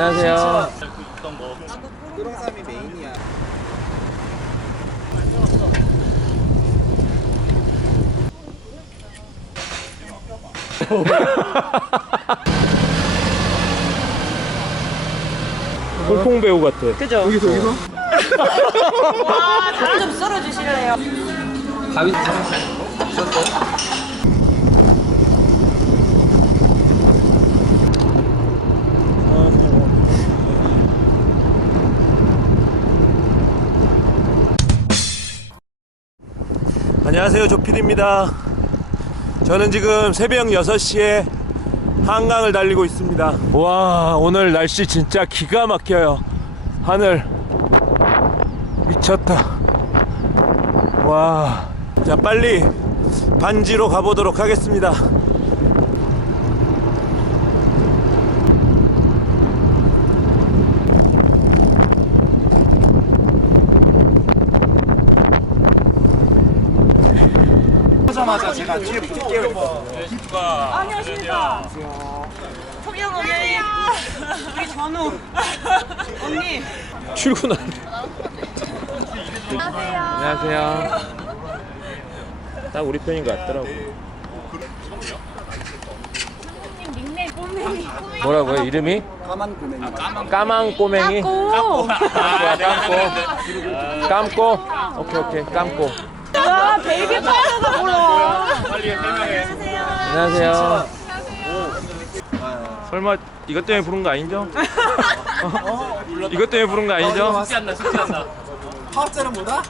안녕하세요. 뚜렁삼이 메인이야. 홍콩 배우 같아. 그죠? 여기서 여기서? 와, 닭좀 썰어주실래요? 가위 안녕하세요. 조필입니다. 저는 지금 새벽 6시에 한강을 달리고 있습니다. 와, 오늘 날씨 진짜 기가 막혀요. 하늘 미쳤다. 와. 자, 빨리 반지로 가보도록 하겠습니다. 오자마자 제가 뒤에 붙을게요. 안녕하십니까. 성영 언니. 우리 전우. 언니. 출근하는. 안녕하세요. 딱 우리 편인 것 같더라고. 뭐라고요? 이름이? 까만 고맨이. 까망 꼬맹이? 오. 감고. 감고. 오케이 오케이 감고. 와, 베이비 파이어가 불러. 안녕하세요. 설마 이것 때문에 부른 거 아니죠? 어? 이것 때문에 부른 거 아니죠? 파업자는 뭐다?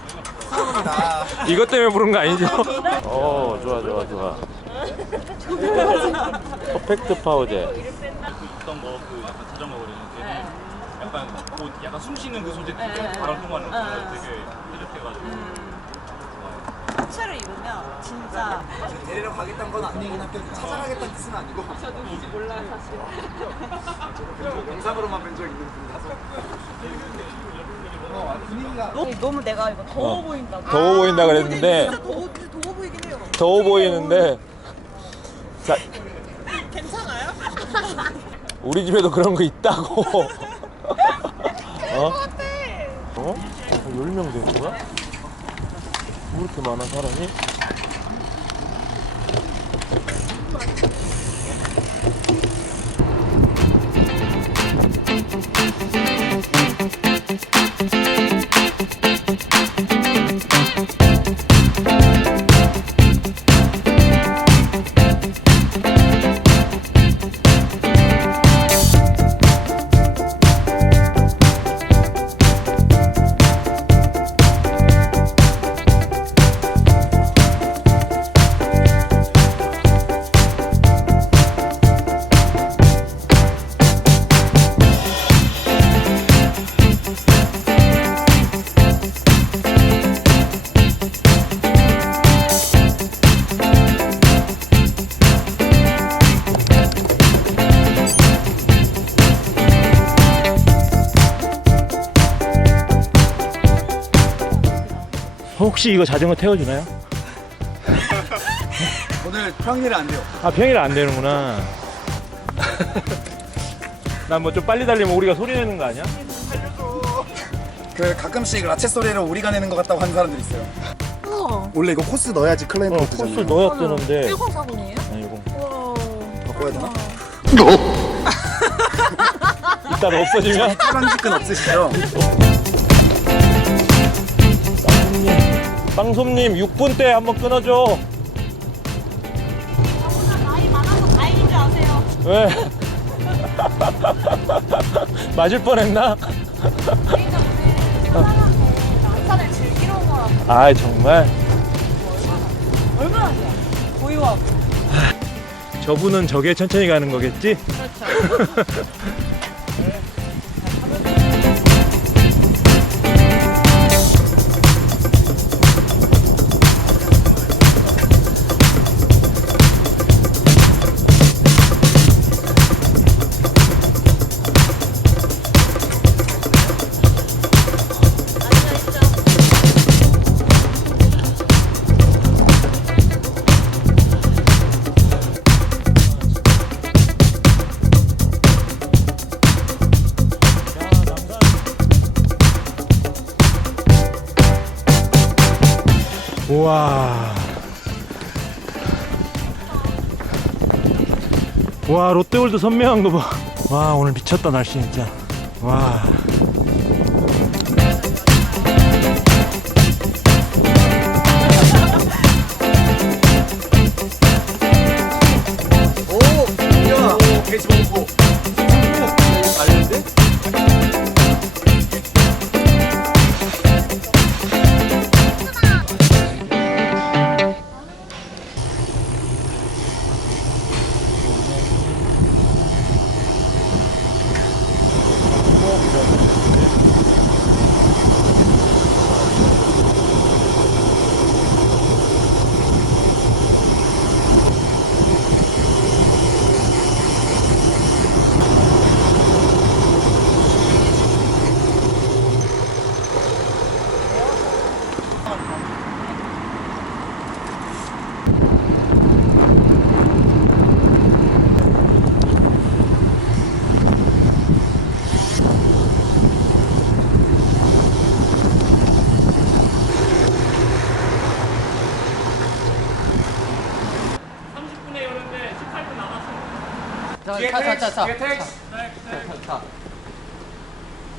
사업이다. 이것 때문에 부른 거 아니죠? 어 좋아 좋아 좋아. 퍼펙트 파워제. 어떤 거그 약간 자전거 그리는 게 약간 그 약간 숨 쉬는 그 소재 바람 통하는 거 되게 뾰족해가지고 셔츠를 입으면 진짜 데리러 가겠다는 건 아니긴 한데 찾아가겠다는 뜻은 아니고. 저도 몰라요 사실. 영상으로만 뵌 적 있는 분이라서. 어, 분위기가 너무, 너무 내가 이거 더워 보인다고. 더워 보인다 그랬는데 진짜 더워, 진짜 더워 보이긴 해요. 더워 보이는데 자, 괜찮아요? 우리 집에도 그런 거 있다고. 어? 어? 10명 되는 거야? 왜 이렇게 많아 사람이? 혹시 이거 자전거 태워주나요? 오늘 평일에 안 돼요. 아 평일 안 되는구나. 난 뭐 좀 빨리 달리면 우리가 소리 내는 거 아니야? 그 가끔씩 라체 소리를 우리가 내는 것 같다고 하는 사람들 있어요. 우와. 원래 이거 코스 넣어야지 클라이언트 어, 되잖아요. 코스 넣어야 되는데. 1040이에요? 아니 이거 우와. 바꿔야 되나? 이따 없어지면 차방직은 없으시죠? 빵솜님 6분 때 한번 끊어줘. 나이 많아서 다행인 줄 아세요. 왜? 맞을 뻔했나? 남산을 즐기러 온 거라고. 아 정말 얼마나 좋아. 고요하고. 저분은 저게 천천히 가는 거겠지? 우와. 와, 롯데월드 선명한 거 봐. 와, 오늘 미쳤다, 날씨 진짜. 와.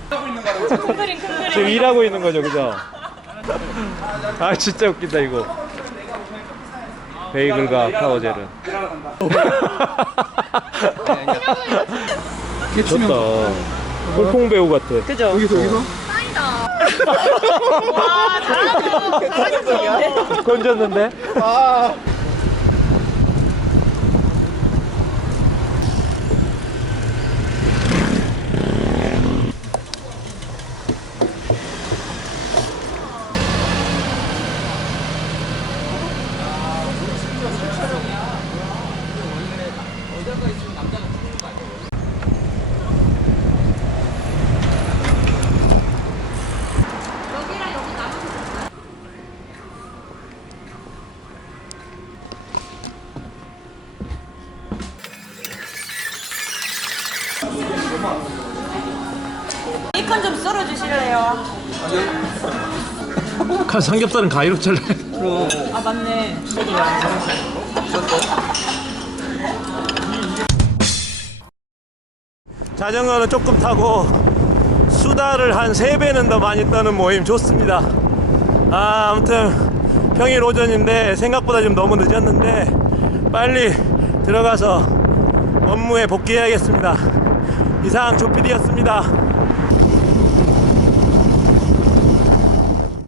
큰 그림 큰 그림. 지금 일하고 있는 거죠, 그죠? 아, 진짜 웃긴다, 이거. 베이글과 파워젤은. 좋다. 홀풍 배우 같아. 그죠? 여기서 여기서. 와. 잘하셨어. 건졌는데? 베이컨 좀 썰어 주실래요? 삼겹살은 가위로 잘라. 아 맞네. 자전거는 조금 타고 수다를 한 3배는 더 많이 떠는 모임 좋습니다. 아, 아무튼 평일 오전인데 생각보다 좀 너무 늦었는데 빨리 들어가서 업무에 복귀해야겠습니다. 이상 조피디였습니다.